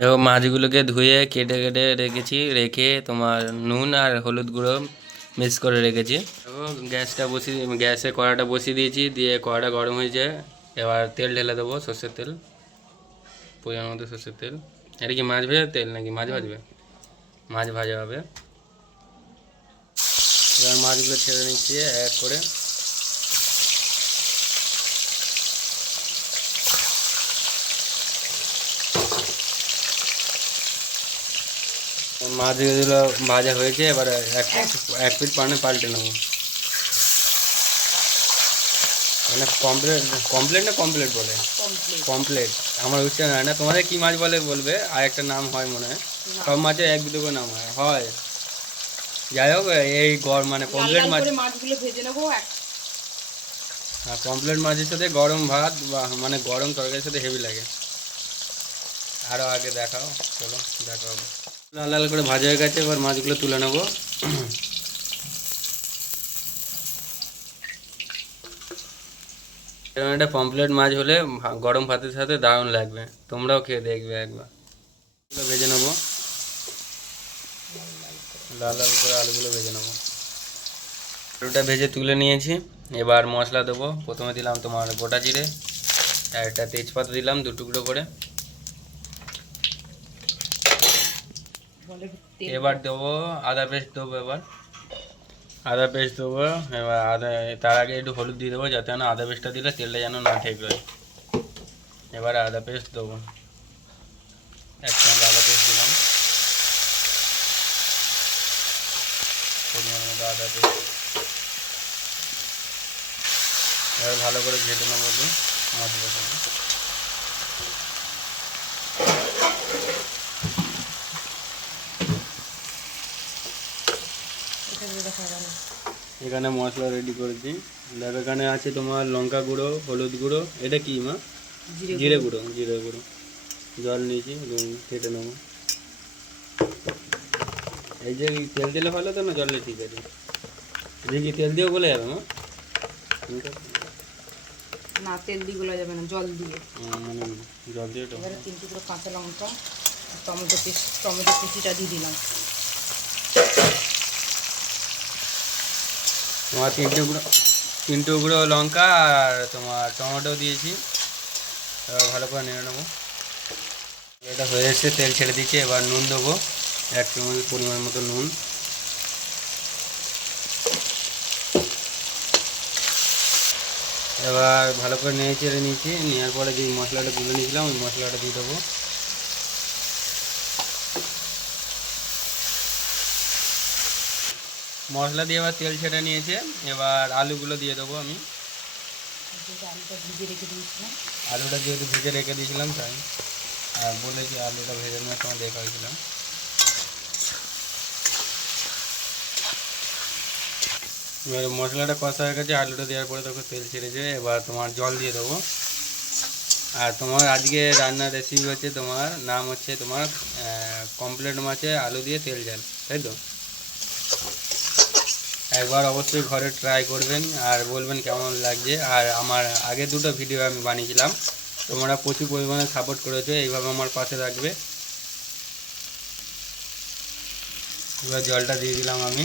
এবং মাছগুলোকে ধুয়ে কেটে কেটে রেখেছি, রেখে তোমার নুন আর হলুদ গুঁড়ো মিক্স করে রেখেছি। এবং গ্যাসে কড়াটা বসিয়ে দিয়েছি, দিয়ে কড়াটা গরম হয়েছে। এবার তেল ঢেলে দেবো, সর্ষের তেল, পরিমাণ মতো সর্ষের তেল। এটা কি মাছ ভাজার তেল নাকি মাছ ভাজবে? মাছ ভাজা হবে। এবার মাছগুলো ছেড়ে নিচ্ছি এক করে। মাছগুলো ভাজা হয়েছে, এবার এক পিঠ পাল্টে নেবো। মানে কমপ্লেট কমপ্লেট না কমপ্লেট বলে? কমপ্লেট। আমার উচ্চারণ হয় না। তোমাদের কি মাছ বলে বলবে, আর একটা নাম হয় মনে হয়। সব মাছের এক দুটো করে নাম হয়। যাই হোক, এই মানে কমপ্লেট মাছ। মাছগুলো ভেজে নেবো। আর কমপ্লেট মাছের সাথে গরম ভাত বা মানে গরম তরকারির সাথে হেভি লাগে। আরও আগে দেখাও, চলো দেখা হবে। লাল লাল করে ভাজা হয়ে গেছে, এবার মাছগুলো তুলে নেবো। এরকম একটা পমপ্লেট মাছ হলে গরম ভাতের সাথে দারুণ লাগবে। তোমরাও খেয়ে দেখবে একবার। এগুলো ভেজে নেবো, লাল লাল করে আলুগুলো ভেজে নেবো। আলুটা ভেজে তুলে নিয়েছি। এবার মশলা দেবো। প্রথমে দিলাম তোমার গোটা জিরে, আর একটা তেজপাতা দিলাম 2 টুকরো করে। এবার দেবো আদা পেস্ট দেবো। আদা পেস্ট দেবো। এবার তার আগে একটু হলুদ দিয়ে দেবো, যাতে না আদা পেস্টটা দিলে তেলটা যেন না ঠিক রয়। এবার আদা পেস্ট দেবো, 1 চামচ আদা পেস্ট দিলাম, পরিমাণ মতো আদা পেস্ট। এবার ভালো করে ঘেটে নেবো মশলার সঙ্গে। এখানে মশলা রেডি করেছি। দেখো এখানে আছে তোমার লঙ্কা গুঁড়ো, হলুদ গুঁড়ো, এটা কি মা? জিরে গুঁড়ো। জল নিয়েছি, কেটে নেবো। এই যে তেল দিলে ভালো তো না জলে ঠিক আছে? দেখি তেল দিয়েও বলে যাবে মা? না, তেল দিয়ে গোলা যাবে না, জল দিয়ে। মানে জল দিয়ে এবারে 3 টুকরো কাঁচা লঙ্কা, টমেটো কুচিটা দিয়ে দিলাম। তোমার 3 টুকরো লঙ্কা আর তোমার টমেটো দিয়েছি। এবার ভালো করে নেড়ে নেবো। এটা হয়ে এসছে, তেল ছেড়ে দিচ্ছি। এবার নুন দেবো, 1 চামচ পরিমাণ মতো নুন। এবার ভালো করে নেড়ে চেড়ে নিচ্ছি। নেওয়ার পরে যে মশলাটা গুলে নিয়েছিলাম ওই মশলাটা দিয়ে দেবো। মশলা দিয়ে এবার তেল ছেড়ে নিয়েছে। এবার আলুগুলো দিয়ে দেবো আমি। আলুটা যেহেতু ভেজে রেখে দিয়েছিলাম তাই, আর বলেছি আলুটা ভেজে নেওয়ার সময় দেখা হয়েছিলাম। এবার মশলাটা কষা হয়ে গেছে, আলুটা দেওয়ার পরে তখন তেল ছেড়েছে। এবার তোমার জল দিয়ে দেবো। আর তোমার আজকে রান্নার রেসিপি হচ্ছে, তোমার নাম হচ্ছে তোমার কমপ্লেট মাছে আলু দিয়ে তেল ঝাল, তাই তো? একবার অবশ্যই ঘরে ট্রাই করবেন আর বলবেন কেমন লাগছে। আর আমার আগে 2টো ভিডিও আমি বানিয়েছিলাম, তোমরা প্রচুর পরিমাণে সাপোর্ট করেছো, এইভাবে আমার পাশে থাকবে। এবার জলটা দিয়ে দিলাম আমি।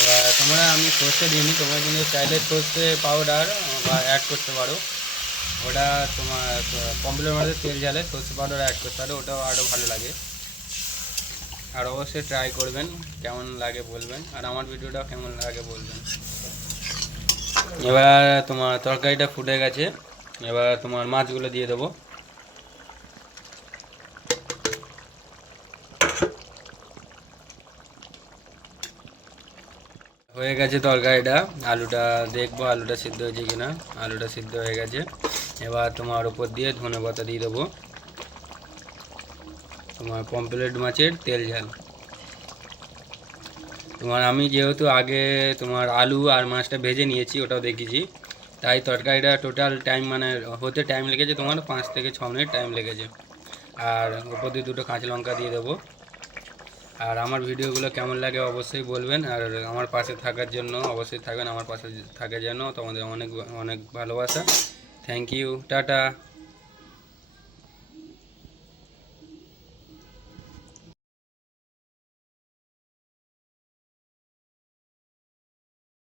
এবার আমি সর্ষে দিইনি, তোমরা কিন্তু চাইলে সর্ষে পাউডার বা অ্যাড করতে পারো। ওটা তোমার কমপ্লেট মাছের তেল ঝালে সর্ষে পাউডার অ্যাড করতে পারো, ওটাও আরও ভালো লাগে। আর অবশ্যই ট্রাই করবেন, কেমন লাগে বলবেন, আর আমার ভিডিওটাও কেমন লাগে বলবেন। এবার তোমার তরকারিটা ফুটে গেছে। এবার তোমার মাছগুলো দিয়ে দেবো। হয়ে গেছে তরকারিটা। আলুটা দেখবো আলুটা সিদ্ধ হয়েছে কিনা। আলুটা সিদ্ধ হয়ে গেছে। এবার তোমার উপর দিয়ে ধনেপাতা দিয়ে দেবো। তোমার পমফ্রেট মাছের তেল ঝাল। তোমার আমি যেহেতু আগে তোমার আলু আর মাছটা ভেজে নিয়েছি, ওটাও দেখেছি, তাই তরকারিটা টোটাল টাইম মানে হতে টাইম লেগেছে তোমার 5 থেকে 6 মিনিট টাইম লেগেছে। আর উপর দিয়ে 2টো কাঁচা লঙ্কা দিয়ে দেবো। আর আমার ভিডিওগুলো কেমন লাগে অবশ্যই বলবেন, আর আমার পাশে থাকার জন্য অবশ্যই থাকবেন। আমার পাশে থাকার জন্য তোমাদের অনেক অনেক ভালোবাসা। Thank you, tata.